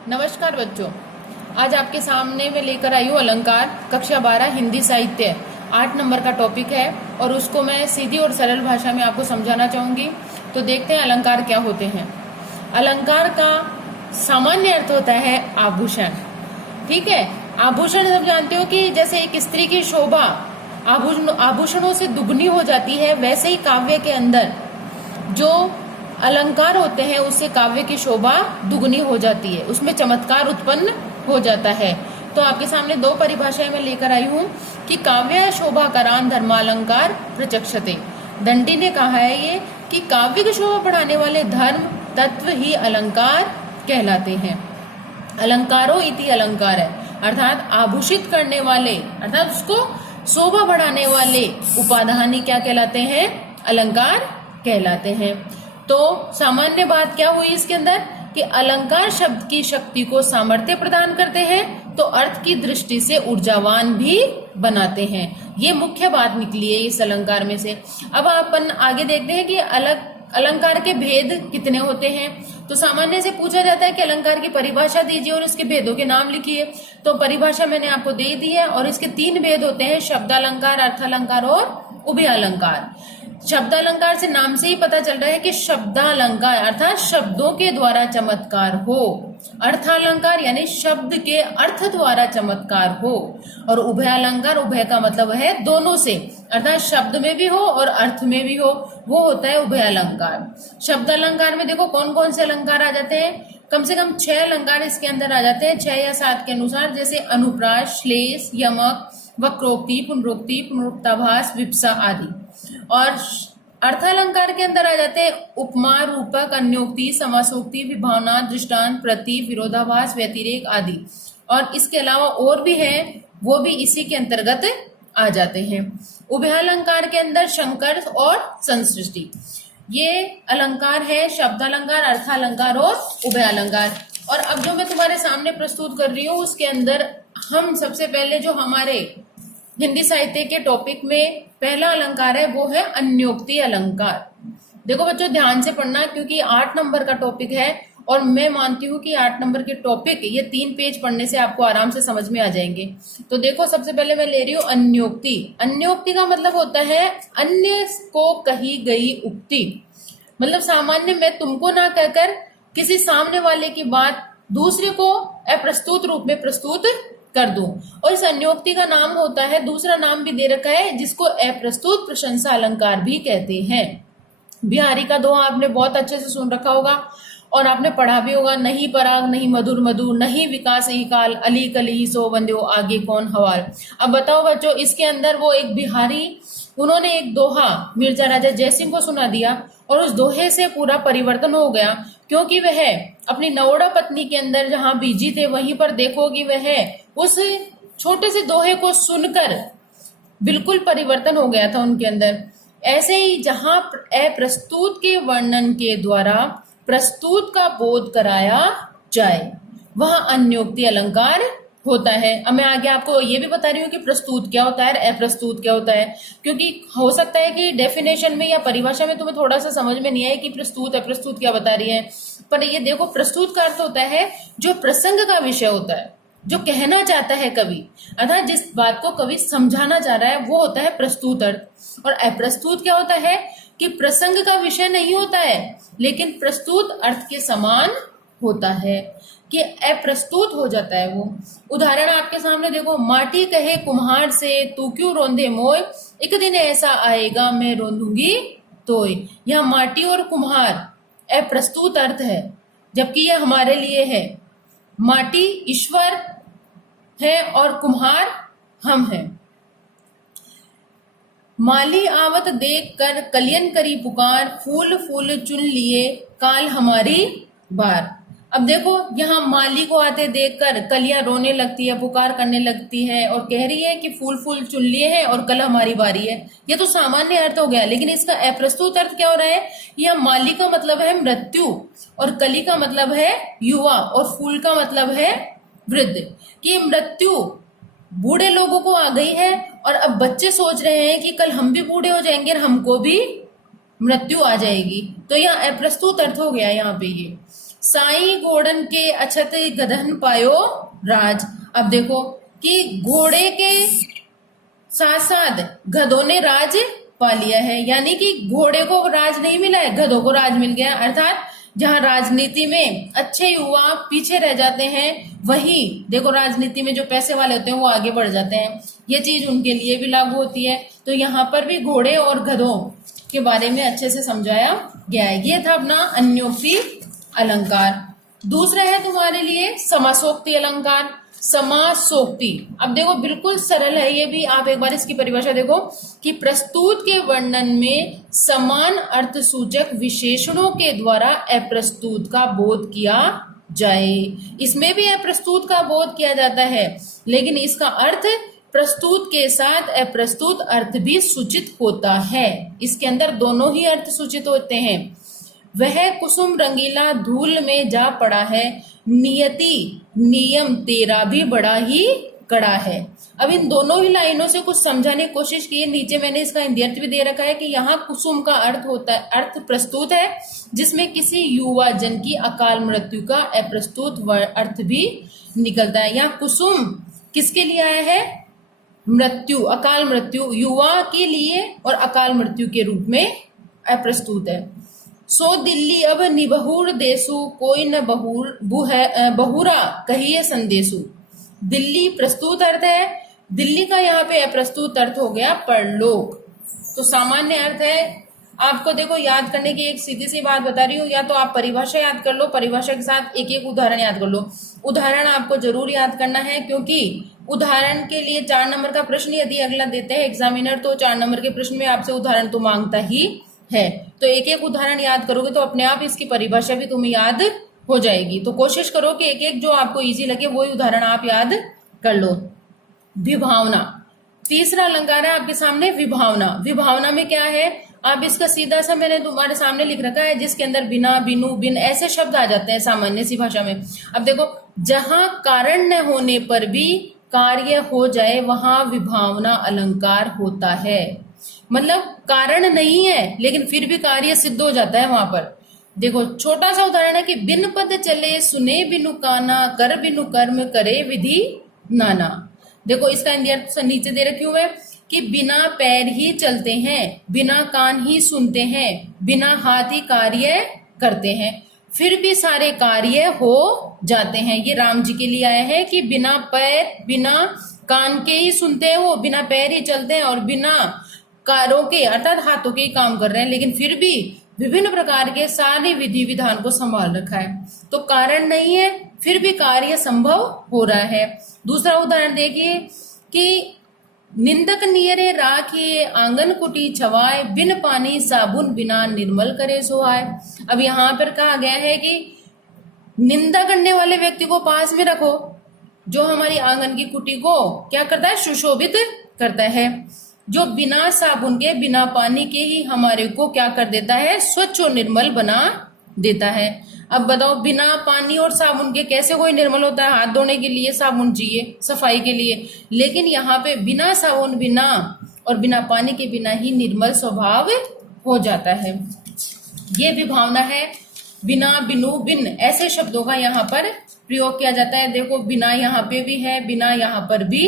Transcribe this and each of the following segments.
नमस्कार बच्चों। आज आपके सामने मैं लेकर आई हूँ अलंकार कक्षा 12 हिंदी साहित्य 8 नंबर का टॉपिक है और उसको मैं सीधी और सरल भाषा में आपको समझाना चाहूंगी। तो देखते हैं अलंकार क्या होते हैं। अलंकार का सामान्य अर्थ होता है आभूषण। ठीक है, आभूषण सब जानते हो कि जैसे एक स्त्री की शोभा आभूषणों से दुगनी हो जाती है, वैसे ही काव्य के अंदर जो अलंकार होते हैं उससे काव्य की शोभा दुगनी हो जाती है, उसमें चमत्कार उत्पन्न हो जाता है। तो आपके सामने दो परिभाषाएं मैं लेकर आई हूँ कि काव्य शोभा करान धर्मालंकार प्रचक्षते। दंडी ने कहा है ये कि काव्य की शोभा बढ़ाने वाले धर्म तत्व ही अलंकार कहलाते हैं। अलंकारो इति अलंकार है, अर्थात आभूषित करने वाले, अर्थात उसको शोभा बढ़ाने वाले उपादान ही क्या कहलाते हैं? अलंकार कहलाते हैं। तो सामान्य बात क्या हुई इसके अंदर कि अलंकार शब्द की शक्ति को सामर्थ्य प्रदान करते हैं, तो अर्थ की दृष्टि से ऊर्जावान भी बनाते हैं। ये मुख्य बात निकली है इस अलंकार में से। अब अपन आगे देखते हैं कि अलंकार के भेद कितने होते हैं। तो सामान्य से पूछा जाता है कि अलंकार की परिभाषा दीजिए और उसके भेदों के नाम लिखिए। तो परिभाषा मैंने आपको दे दी है और इसके 3 भेद होते हैं: शब्दालंकार, अर्थालंकार और उभयालंकार। शब्दालंकार से नाम से ही पता चल रहा है कि शब्दालंकार अर्थात शब्दों के द्वारा चमत्कार हो, अर्थालंकार यानी शब्द के अर्थ द्वारा चमत्कार हो, और उभयालंकार, उभय का मतलब है दोनों से, अर्थात शब्द में भी हो और अर्थ में भी हो, वो होता है उभयालंकार। शब्दालंकार में देखो कौन कौन से अलंकार आ जाते हैं। कम से कम 6 अलंकार इसके अंदर आ जाते हैं, 6 या 7 के अनुसार, जैसे अनुप्रास, श्लेष, यमक, वक्रोक्ति, पुनरोक्ति, पुनरुक्ताभास, विप्सा आदि। और अर्थालंकार के अंदर आ जाते हैं उपमा, रूपक, अन्योक्ति, समासोक्ति, विभावना, दृष्टांत, प्रतीक, विरोधाभास, व्यतिरेक आदि। और इसके अलावा और भी है, वो भी इसी के अंतर्गत आ जाते हैं। उभयालंकार के अंदर शंकर और संसृष्टि, ये अलंकार है शब्दालंकार, अर्थालंकार और उभयालंकार। और अब जो मैं तुम्हारे सामने प्रस्तुत कर रही हूँ उसके अंदर हम सबसे पहले जो हमारे हिंदी साहित्य के टॉपिक में पहला अलंकार है वो है अन्योक्ति अलंकार। देखो बच्चों ध्यान से पढ़ना, क्योंकि 8 नंबर का टॉपिक है और मैं मानती हूँ कि 8 नंबर के टॉपिक ये 3 पेज पढ़ने से आपको आराम से समझ में आ जाएंगे। तो देखो सबसे पहले मैं ले रही हूँ अन्योक्ति। अन्योक्ति का मतलब होता है अन्य को कही गई उक्ति, मतलब सामान्य मैं तुमको ना कहकर किसी सामने वाले की बात दूसरे को अप्रस्तुत रूप में प्रस्तुत कर दूं। और इस अन्योक्ति का नाम होता है, दूसरा नाम भी दे रखा है जिसको अप्रस्तुत प्रशंसा अलंकार भी कहते हैं। बिहारी का दोहा आपने बहुत अच्छे से सुन रखा होगा और आपने पढ़ा भी होगा, नहीं पराग नहीं मधुर मधु, नहीं विकास ही काल, अली कली सो बंदो आगे कौन हवाल। अब बताओ बच्चों, इसके अंदर वो एक बिहारी, उन्होंने एक दोहा मिर्जा राजा जयसिंह को सुना दिया और उस दोहे से पूरा परिवर्तन हो गया, क्योंकि वह अपनी नवोड़ा पत्नी के अंदर जहां बीजी थे वहीं पर देखो कि वह उस छोटे से दोहे को सुनकर बिल्कुल परिवर्तन हो गया था उनके अंदर। ऐसे ही जहां अप्रस्तुत के वर्णन के द्वारा प्रस्तुत का बोध कराया जाए वह अन्योक्ति अलंकार होता है। अब मैं आगे आपको ये भी बता रही हूँ कि प्रस्तुत क्या होता है, अप्रस्तुत क्या होता है, क्योंकि हो सकता है कि डेफिनेशन में या परिभाषा में तुम्हें थोड़ा सा समझ में नहीं आए कि प्रस्तुत अप्रस्तुत क्या बता रही है। पर ये देखो, प्रस्तुत का अर्थ होता है जो प्रसंग का विषय होता है, जो कहना चाहता है कवि, अर्थात जिस बात को कवि समझाना चाह रहा है वो होता है प्रस्तुत अर्थ। और अप्रस्तुत क्या होता है कि प्रसंग का विषय नहीं होता है लेकिन प्रस्तुत अर्थ के समान होता है, कि अप्रस्तुत हो जाता है वो। उदाहरण आपके सामने देखो, माटी कहे कुम्हार से तू क्यों रोंदे मोय, एक दिन ऐसा आएगा मैं रोंदूंगी तोय। यह माटी और कुम्हार अप्रस्तुत अर्थ है, जबकि यह हमारे लिए है। माटी ईश्वर है और कुम्हार हम हैं। माली आवत देख कर कलियन करी पुकार, फूल फूल चुन लिए काल हमारी बार। अब देखो यहाँ माली को आते देखकर कलियां रोने लगती है, पुकार करने लगती है और कह रही है कि फूल फूल चुन लिए हैं और कल हमारी बारी है। ये तो सामान्य अर्थ हो गया, लेकिन इसका अप्रस्तुत अर्थ क्या हो रहा है? यह माली का मतलब है मृत्यु और कली का मतलब है युवा और फूल का मतलब है वृद्ध। कि मृत्यु बूढ़े लोगों को आ गई है और अब बच्चे सोच रहे हैं कि कल हम भी बूढ़े हो जाएंगे और हमको भी मृत्यु आ जाएगी। तो यह अप्रस्तुत अर्थ हो गया यहाँ पे ये। साई घोड़न के अछत गधन पायो राज। अब देखो कि घोड़े के साथ साथ गधों ने राज पा लिया है, यानी कि घोड़े को राज नहीं मिला है, गधों को राज मिल गया। अर्थात जहां राजनीति में अच्छे युवा पीछे रह जाते हैं, वहीं देखो राजनीति में जो पैसे वाले होते हैं वो आगे बढ़ जाते हैं। ये चीज उनके लिए भी लागू होती है। तो यहाँ पर भी घोड़े और गधों के बारे में अच्छे से समझाया गया है। ये था अपना अन्योक्ति अलंकार। दूसरा है तुम्हारे लिए समासोक्ति अलंकार। समासोक्ति, अब देखो बिल्कुल सरल है ये भी, आप एक बार इसकी परिभाषा देखो कि प्रस्तुत के वर्णन में समान अर्थ सूचक विशेषणों के द्वारा अप्रस्तुत का बोध किया जाए। इसमें भी अप्रस्तुत का बोध किया जाता है, लेकिन इसका अर्थ प्रस्तुत के साथ अप्रस्तुत अर्थ भी सूचित होता है। इसके अंदर दोनों ही अर्थ सूचित होते हैं। वह कुसुम रंगीला धूल में जा पड़ा है, नियति नियम तेरा भी बड़ा ही कड़ा है। अब इन दोनों ही लाइनों से कुछ समझाने की कोशिश की है। नीचे मैंने इसका हिंदी अर्थ भी दे रखा है कि यहाँ कुसुम का अर्थ होता है, अर्थ प्रस्तुत है जिसमें किसी युवा जन की अकाल मृत्यु का अप्रस्तुत अर्थ भी निकलता है। यहाँ कुसुम किसके लिए आया है? मृत्यु, अकाल मृत्यु, युवा के लिए और अकाल मृत्यु के रूप में अप्रस्तुत है। सो दिल्ली अब निबहुर देसु, कोई न बहुरा कहिए संदेशु। दिल्ली प्रस्तुत अर्थ है, दिल्ली का यहाँ पे अप्रस्तुत अर्थ हो गया परलोक। तो सामान्य अर्थ है। आपको देखो याद करने की एक सीधी सी बात बता रही हूँ, या तो आप परिभाषा याद कर लो, परिभाषा के साथ एक एक उदाहरण याद कर लो। उदाहरण आपको जरूर याद करना है, क्योंकि उदाहरण के लिए 4 नंबर का प्रश्न यदि अगला देते हैं एग्जामिनर, तो 4 नंबर के प्रश्न में आपसे उदाहरण तो मांगता ही है। तो एक एक उदाहरण याद करोगे तो अपने आप इसकी परिभाषा भी तुम्हें याद हो जाएगी। तो कोशिश करो कि एक एक जो आपको इजी लगे वही उदाहरण आप याद कर लो। विभावना, तीसरा अलंकार है आपके सामने विभावना। विभावना में क्या है? आप इसका सीधा सा मैंने तुम्हारे सामने लिख रखा है, जिसके अंदर बिना, बिनु, बिन ऐसे शब्द आ जाते हैं सामान्य सी भाषा में। अब देखो, जहां कारण न होने पर भी कार्य हो जाए वहां विभावना अलंकार होता है। मतलब कारण नहीं है लेकिन फिर भी कार्य सिद्ध हो जाता है वहां पर। देखो छोटा सा उदाहरण है कि बिन पद चले सुने बिनु काना, कर बिनु कर्म करे विधि नाना। देखो इसका इंडिया नीचे दे रखी हुई है कि बिना पैर ही चलते हैं, बिना कान ही सुनते हैं, बिना हाथ ही कार्य करते हैं, फिर भी सारे कार्य हो जाते हैं। ये राम जी के लिए आया है कि बिना पैर, बिना कान के ही सुनते हैं वो, बिना पैर ही चलते हैं और बिना कारों के अर्थात हाथों के ही काम कर रहे हैं, लेकिन फिर भी विभिन्न प्रकार के सारे विधि विधान को संभाल रखा है। तो कारण नहीं है फिर भी कार्य संभव हो रहा है। दूसरा उदाहरण देखिए कि निंदक नियरे राखिए, आंगन कुटी छवाए, बिन पानी साबुन बिना निर्मल करे सोहाय। अब यहाँ पर कहा गया है कि निंदा करने वाले व्यक्ति को पास में रखो, जो हमारी आंगन की कुटी को क्या करता है? सुशोभित करता है, जो बिना साबुन के, बिना पानी के ही हमारे को क्या कर देता है? स्वच्छ और निर्मल बना देता है। अब बताओ बिना पानी और साबुन के कैसे कोई निर्मल होता है? हाथ धोने के लिए साबुन चाहिए, सफाई के लिए, लेकिन यहाँ पे बिना साबुन, बिना और बिना पानी के बिना ही निर्मल स्वभाव हो जाता है। ये विभावना है। बिना, बिनु, बिन ऐसे शब्दों का यहाँ पर प्रयोग किया जाता है। देखो बिना यहाँ पे भी है, बिना यहाँ पर भी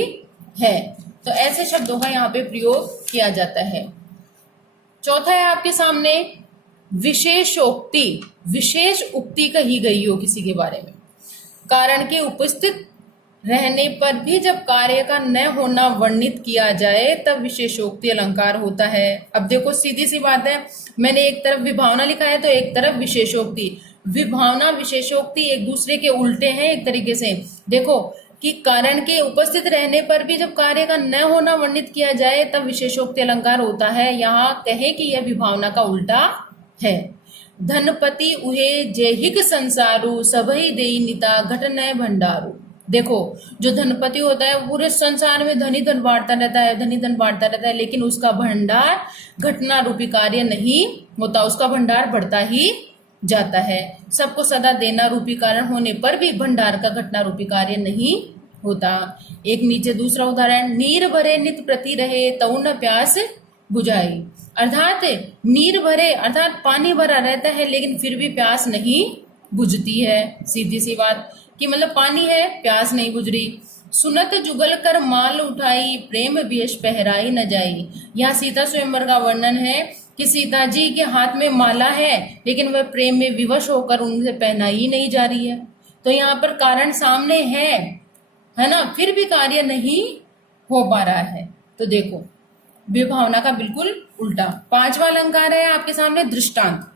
है, तो ऐसे शब्दों का यहाँ पे प्रयोग किया जाता है। चौथा है आपके सामने विशेषोक्ति। विशेष उक्ति कही गई हो किसी के बारे में, कारण के उपस्थित रहने पर भी जब कार्य का न होना वर्णित किया जाए तब विशेषोक्ति अलंकार होता है। अब देखो सीधी सी बात है, मैंने एक तरफ विभावना लिखा है तो एक तरफ विशेषोक्ति। विभावना विशेषोक्ति एक दूसरे के उल्टे हैं एक तरीके से। देखो कि कारण के उपस्थित रहने पर भी जब कार्य का न होना वर्णित किया जाए तब विशेषोक्ति अलंकार होता है। यहाँ कहे कि यह विभावना का उल्टा है। धनपति उहे जेहिक संसारू, सबही देई निता घटनय भंडारू। देखो जो धनपति होता है पूरे संसार में धनी धन बांटता रहता है, धनी धन बांटता रहता है, लेकिन उसका भंडार घटना रूपी कार्य नहीं होता, उसका भंडार बढ़ता ही जाता है। सबको सदा देना रूपी कारण होने पर भी भंडार का घटना रूपी कार्य नहीं होता। एक नीचे दूसरा उदाहरण, नीर भरे नित प्रति रहे, तऊ न प्यास बुझाई। अर्थात नीर भरे अर्थात पानी भरा रहता है लेकिन फिर भी प्यास नहीं बुझती है, सीधी सी बात कि मतलब पानी है, प्यास नहीं बुझ रही। सुनत जुगल कर माल उठाई, प्रेम विष पहराई न जाई। यहाँ सीता स्वयंवर का वर्णन है कि सीता जी के हाथ में माला है, लेकिन वह प्रेम में विवश होकर उनसे पहनाई ही नहीं जा रही है। तो यहाँ पर कारण सामने है ना, फिर भी कार्य नहीं हो पा रहा है। तो देखो विभावना का बिल्कुल उल्टा। पांचवा अलंकार है आपके सामने दृष्टांत।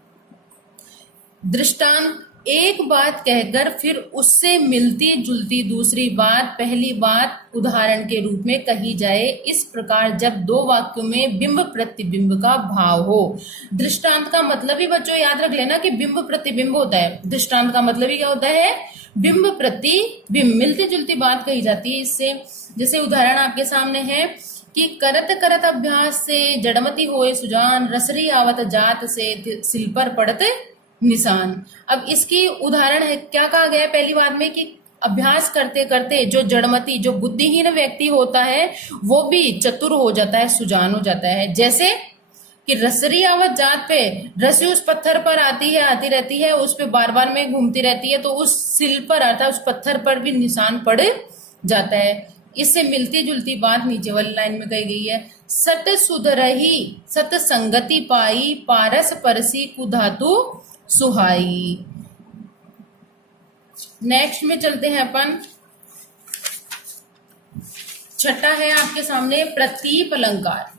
दृष्टांत एक बात कहकर फिर उससे मिलती जुलती दूसरी बात पहली बात उदाहरण के रूप में कही जाए, इस प्रकार जब दो वाक्यों में बिंब प्रतिबिंब का भाव हो। दृष्टांत का मतलब ही बच्चों याद रख लेना कि बिंब प्रतिबिंब होता है। दृष्टांत का मतलब ही क्या होता है? बिंब प्रतिबिंब, मिलती जुलती बात कही जाती है इससे। जैसे उदाहरण आपके सामने है कि करत करत अभ्यास से जड़मती होए सुजान, रसरी आवत जात से सिल पर पड़त निशान। अब इसकी उदाहरण है, क्या कहा गया है पहली बार में कि अभ्यास करते करते जो जड़मती, जो बुद्धिहीन व्यक्ति होता है वो भी चतुर हो जाता है, सुजान हो जाता है। जैसे कि रसरी आवत जात पे, रस्सी उस पत्थर पर आती है, आती रहती है, उस पे बार बार में घूमती रहती है, तो उस सिल पर अर्थात उस पत्थर पर भी निशान पड़ जाता है। इससे मिलती जुलती बात नीचे वाली लाइन में कही गई है। सत सुधरही सत संगति पाई, पारस परसी कुधातु सुहाई। नेक्स्ट में चलते हैं अपन, छठा है आपके सामने प्रतीप अलंकार।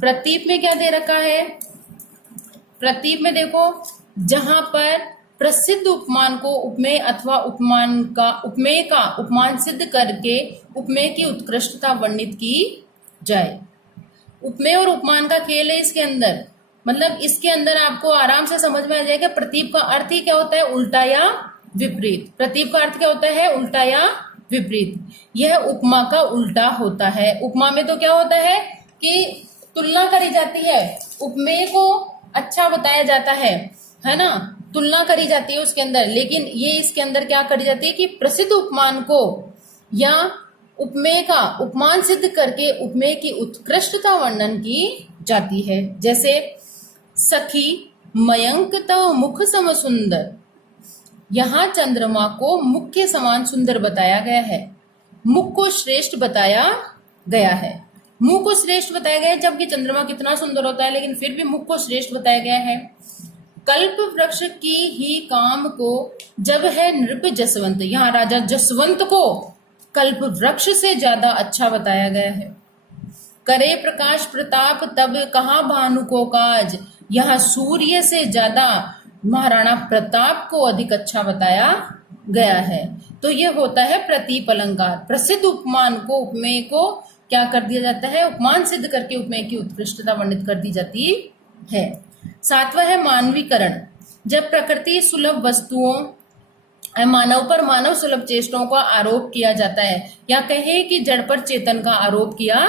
प्रतीप में क्या दे रखा है? प्रतीप में देखो, जहां पर प्रसिद्ध उपमान को उपमेय अथवा उपमेय का उपमान सिद्ध करके उपमेय की उत्कृष्टता वर्णित की जाए। उपमेय और उपमान का खेल है इसके अंदर। मतलब इसके अंदर आपको आराम से समझ में आ जाएगा प्रतीप का अर्थ ही क्या होता है, उल्टा या विपरीत। प्रतीप का अर्थ क्या होता है, उल्टा या विपरीत। यह उपमा का उल्टा होता है। उपमा में तो क्या होता है कि तुलना करी जाती है, उपमेय को अच्छा बताया जाता है ना, तुलना करी जाती है उसके अंदर। लेकिन ये इसके अंदर क्या करी जाती है कि प्रसिद्ध उपमान को या उपमेय का उपमान सिद्ध करके उपमेय की उत्कृष्टता वर्णन की जाती है। जैसे सखी मयंक तव मुख सम सुंदर, यहाँ चंद्रमा को मुख के समान सुंदर बताया गया है, मुख को श्रेष्ठ बताया गया है। मुख को श्रेष्ठ बताया गया है, जबकि चंद्रमा कितना सुंदर होता है, लेकिन फिर भी मुख को श्रेष्ठ बताया गया है। कल्प वृक्ष की ही काम को जब है नृप जसवंत, यहाँ राजा जसवंत को कल्प वृक्ष से ज्यादा अच्छा बताया गया है। करे प्रकाश प्रताप तब कहाँ भानु को काज, यहाँ सूर्य से ज्यादा महाराणा प्रताप को अधिक अच्छा बताया गया है। तो ये होता है प्रतीप अलंकार। प्रसिद्ध उपमान को उपमेय को क्या कर दिया जाता है, उपमान सिद्ध करके उपमेय की उत्कृष्टता वर्णित कर दी जाती है। सातवां है मानवीकरण। जब प्रकृति सुलभ वस्तुओं मानव पर मानव सुलभ चेष्टों का आरोप किया जाता है, या कहे कि जड़ पर चेतन का आरोप किया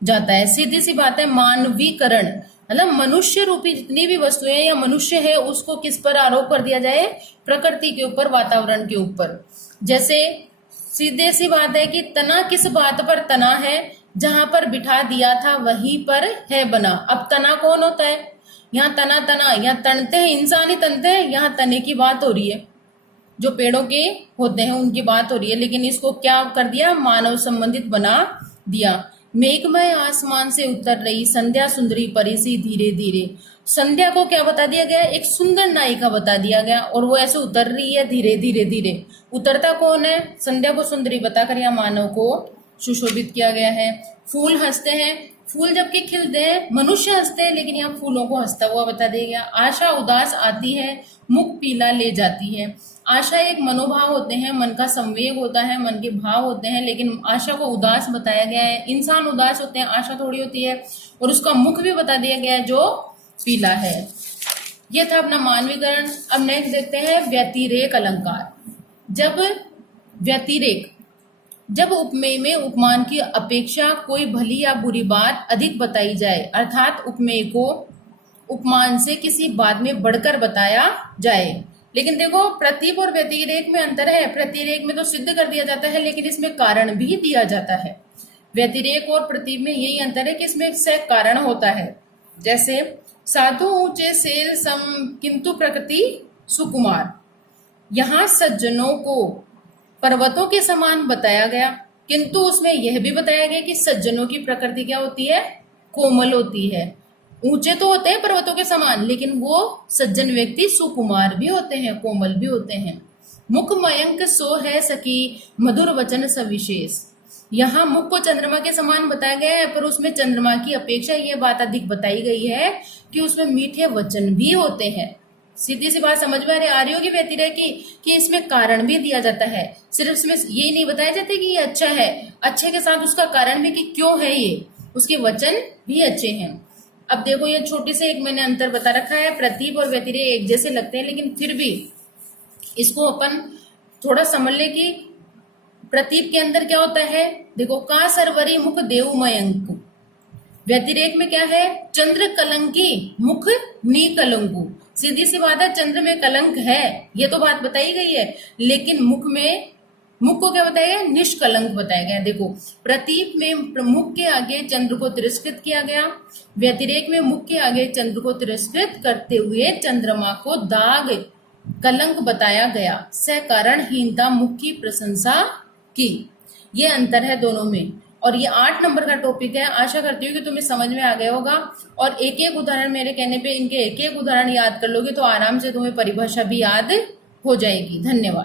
जाता है। सीधी सी बात है, मानवीकरण मतलब मनुष्य रूपी जितनी भी वस्तुएं या मनुष्य है उसको किस पर आरोप कर दिया जाए, प्रकृति के ऊपर, वातावरण के ऊपर। जैसे सीधे सी बात है कि तना किस बात पर तना है, जहां पर बिठा दिया था वहीं पर है बना। अब तना कौन होता है, यहाँ तना, यहाँ तनते हैं, इंसान ही तनते हैं, यहाँ तने की बात हो रही है, जो पेड़ों के होते हैं उनकी बात हो रही है, लेकिन इसको क्या कर दिया, मानव संबंधित बना दिया। मेघमय आसमान से उतर रही संध्या सुंदरी परिसी धीरे धीरे। संध्या को क्या बता दिया गया, एक सुंदर नायिका बता दिया गया, और वो ऐसे उतर रही है धीरे धीरे धीरे। उतरता कौन है, संध्या को सुंदरी बताकर यहाँ मानव को सुशोभित किया गया है। फूल हंसते हैं, फूल जबकि खिलते हैं, मनुष्य हंसते हैं, लेकिन यहाँ फूलों को हंसता हुआ बता दिया गया। आशा उदास आती है, मुख पीला ले जाती है। आशा एक मनोभाव होते हैं, मन का संवेग होता है, मन के भाव होते हैं, लेकिन आशा को उदास बताया गया है। इंसान उदास होते हैं, आशा थोड़ी होती है, और उसका मुख भी बता दिया गया है जो पीला है। यह था अपना मानवीकरण। अब नेक्स्ट देखते हैं व्यतिरेक अलंकार। जब व्यतिरेक, जब उपमेय में उपमान की अपेक्षा कोई भली या बुरी बात अधिक बताई जाए, अर्थात उपमेय को उपमान से किसी बात में बढ़कर बताया जाए। लेकिन देखो प्रतीप और व्यतिरेक में अंतर है। प्रतिरेक में तो सिद्ध कर दिया जाता है, लेकिन इसमें कारण भी दिया जाता है। व्यतिरेक और प्रतीप में यही अंतर है कि इसमें से कारण होता है। जैसे साधु ऊंचे सेल सम किंतु प्रकृति सुकुमार, यहाँ सज्जनों को पर्वतों के समान बताया गया, किंतु उसमें यह भी बताया गया कि सज्जनों की प्रकृति क्या होती है, कोमल होती है। ऊंचे तो होते हैं पर्वतों के समान, लेकिन वो सज्जन व्यक्ति सुकुमार भी होते हैं, कोमल भी होते हैं। मुख मयंक सो है सखी, मधुर वचन सविशेष। यहाँ मुख को चंद्रमा के समान बताया गया है, पर उसमें चंद्रमा की अपेक्षा यह बात अधिक बताई गई है कि उसमें मीठे वचन भी होते हैं। सीधी सी बात समझ में आ रही होगी व्यतिरेक की, कि इसमें कारण भी दिया जाता है, सिर्फ इसमें यही नहीं बताया जाता कि ये अच्छा है, अच्छे के साथ उसका कारण भी कि क्यों है ये, उसके वचन भी अच्छे हैं। अब देखो ये छोटे से एक मैंने अंतर बता रखा है, प्रतीप और व्यतिरेक एक जैसे लगते हैं, लेकिन फिर भी इसको अपन थोड़ा समझ ले कि प्रतीप के अंदर क्या होता है। देखो, का सरवरी मुख देव मयंक, व्यतिरेक में क्या है, चंद्र कलंकी मुख नी कलंकु। सीधी सी बात है, चंद्र में कलंक है, ये तो बात बताई गई है, लेकिन मुख को क्या बताया गया, निष्कलंक बताया गया। देखो, प्रतीप में मुख के आगे चंद्र को तिरस्कृत किया गया, व्यतिरेक में मुख के आगे चंद्र को तिरस्कृत करते हुए चंद्रमा को दाग कलंक बताया गया, से कारणहीनता मुख की प्रशंसा की। ये अंतर है दोनों में। और ये 8 नंबर का टॉपिक है। आशा करती हूँ कि तुम्हें समझ में आ गया होगा, और एक एक उदाहरण मेरे कहने पे इनके एक एक उदाहरण याद कर लोगे तो आराम से तुम्हें परिभाषा भी याद हो जाएगी। धन्यवाद।